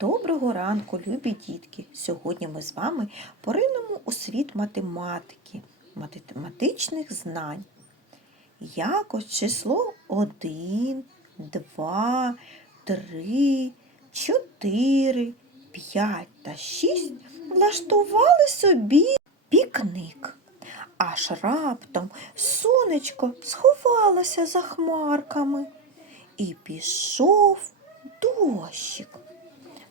Доброго ранку, любі дітки! Сьогодні ми з вами поринемо у світ математики, математичних знань. Якось число 1, 2, 3, 4, 5 та 6 влаштували собі пікник. Аж раптом сонечко сховалося за хмарками і пішов дощик.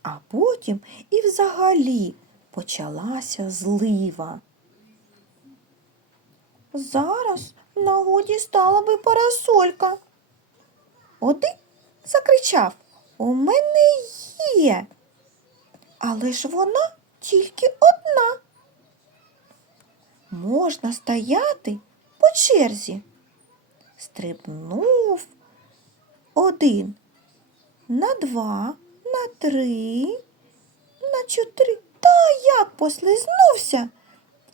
А потім і взагалі почалася злива. Зараз в нагоді стала би парасолька. Один закричав У мене є. Але ж вона тільки одна. Можна стояти по черзі. Стрибнув один на два, на три, на чотири. Та як послизнувся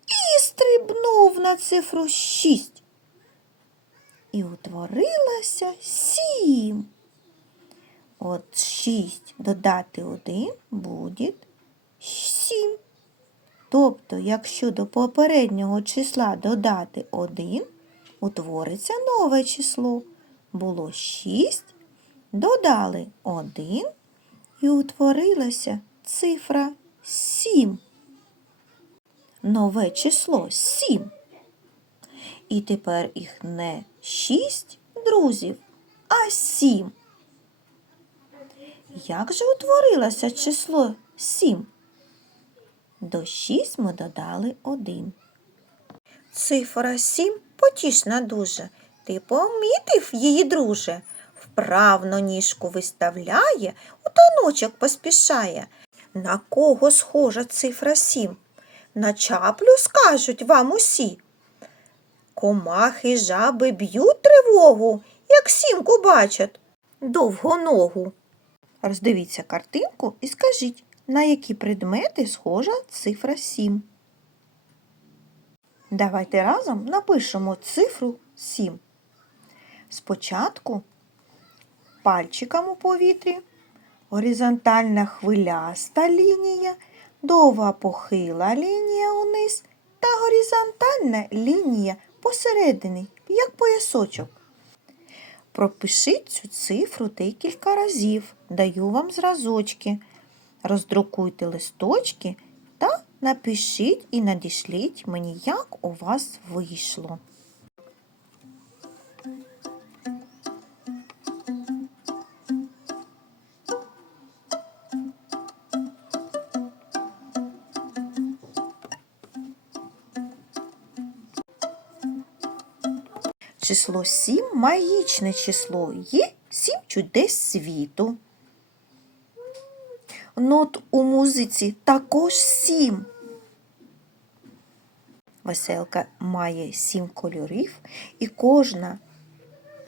і стрибнув на цифру шість. І утворилося сім. От шість додати один буде сім. Тобто, якщо до попереднього числа додати один, утвориться нове число. Було шість, додали один і утворилася цифра сім. Нове число сім. І тепер їх не шість друзів, а сім. Як же утворилося число сім? До 6 ми додали 1. Цифра 7 потішна дуже. Ти помітив її, друже? Вправно ніжку виставляє, у таночок поспішає. На кого схожа цифра 7? На чаплю скажуть вам усі. Комахи жаби б'ють тривогу, як сімку бачать довгоногу. Роздивіться картинку і скажіть, на які предмети схожа цифра 7. Давайте разом напишемо цифру 7. Спочатку пальчиком у повітрі, горизонтальна хвиляста лінія, довга похила лінія униз та горизонтальна лінія посередині, як поясочок. Пропишіть цю цифру декілька разів. Даю вам зразочки. Роздрукуйте листочки та напишіть і надішліть мені, як у вас вийшло. Число 7 – магічне число. Є 7 чудес світу. Нот у музиці також 7. Веселка має 7 кольорів, і кожна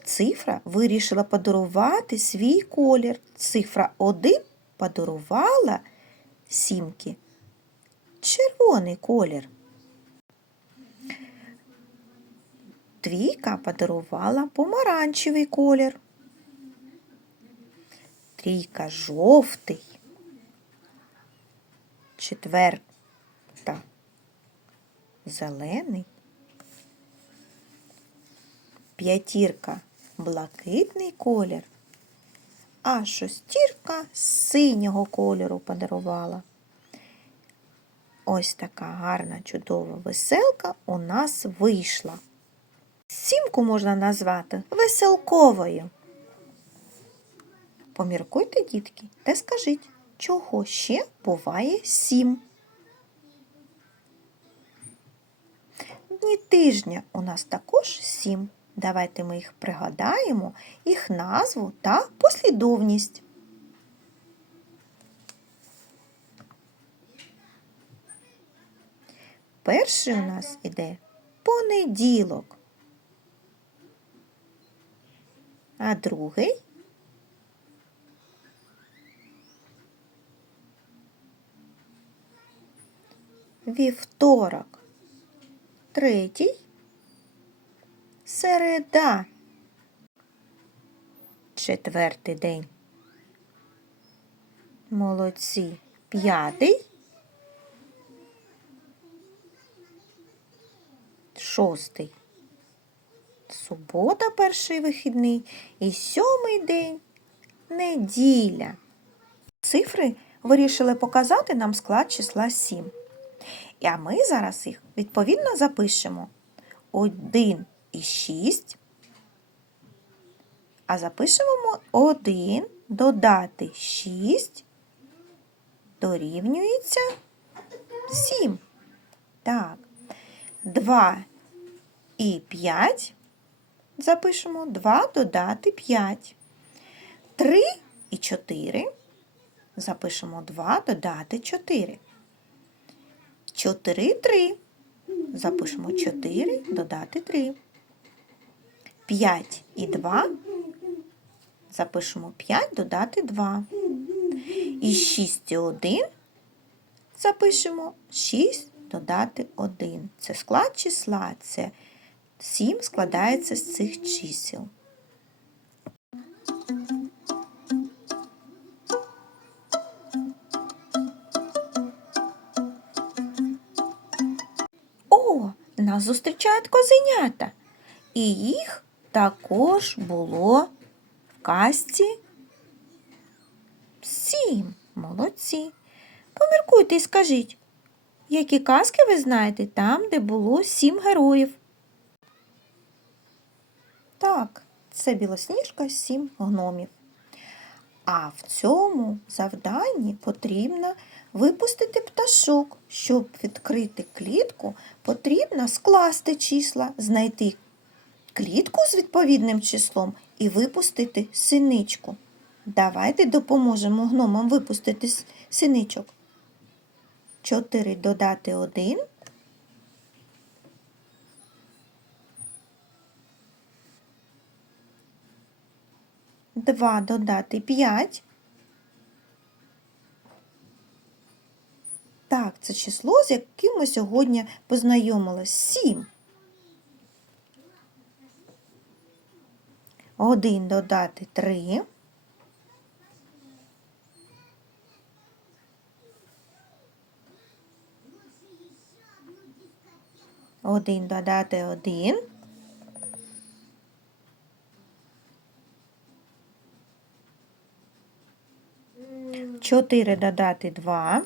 цифра вирішила подарувати свій колір. Цифра 1 подарувала сімки червоний колір. Трійка подарувала помаранчевий колір. Трійка жовтий. Четверта зелений. П'ятірка блакитний колір, а шостірка синього кольору подарувала. Ось така гарна, чудова веселка у нас вийшла. Сімку можна назвати веселковою. Поміркуйте, дітки, та скажіть, чого ще буває сім. Дні тижня у нас також сім. Давайте ми їх пригадаємо, їх назву та послідовність. Перший у нас іде понеділок. А другий вівторок, третій середа, четвертий день. Молодці. П'ятий. Шостий. Субота перший вихідний. І сьомий день неділя. Цифри вирішили показати нам склад числа 7. А ми зараз їх відповідно запишемо 1 і 6. А запишемо 1 додати 6 дорівнюється 7. Так. 2 і 5. Запишемо 2 додати 5. 3 і 4. Запишемо 2 додати 4. 4 3. Запишемо 4 додати 3. 5 і 2. Запишемо 5 додати 2. І 6 і 1. Запишемо 6 додати 1. Це склад числа. Це 7 складається з цих чисел. О, нас зустрічають козенята. І їх також було в казці сім. Молодці. Поміркуйте і скажіть, які казки ви знаєте там, де було сім героїв? Так, це білосніжка сім гномів. А в цьому завданні потрібно випустити пташок. Щоб відкрити клітку, потрібно скласти числа, знайти клітку з відповідним числом і випустити синичку. Давайте допоможемо гномам випустити синичок. 4 додати 1. Два додати 5. Так, це число, з яким ми сьогодні познайомились. 7. 1 додати 3. Один додати один. Чотири додати два.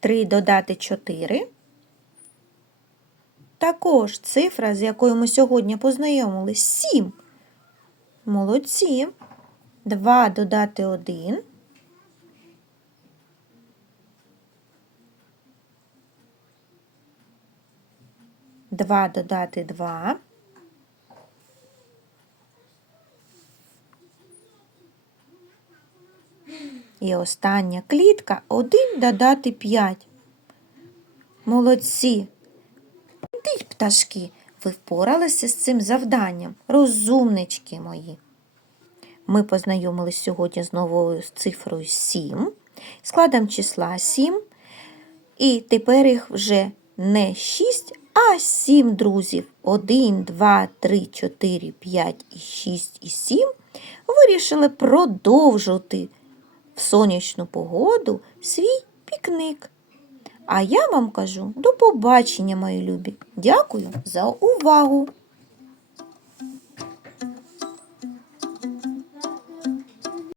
Три додати чотири. Також цифра, з якою ми сьогодні познайомились, сім. Молодці. Два додати один. Два додати два. І остання клітка один додати п'ять. Молодці. Йдіть, пташки, ви впоралися з цим завданням, розумнички мої. Ми познайомились сьогодні з новою цифрою 7, складом числа 7. І тепер їх вже не 6, а 7 друзів. 1, 2, 3, 4, 5 і 6 і 7 вирішили продовжувати в сонячну погоду свій пікник. А я вам кажу до побачення, мої любі. Дякую за увагу!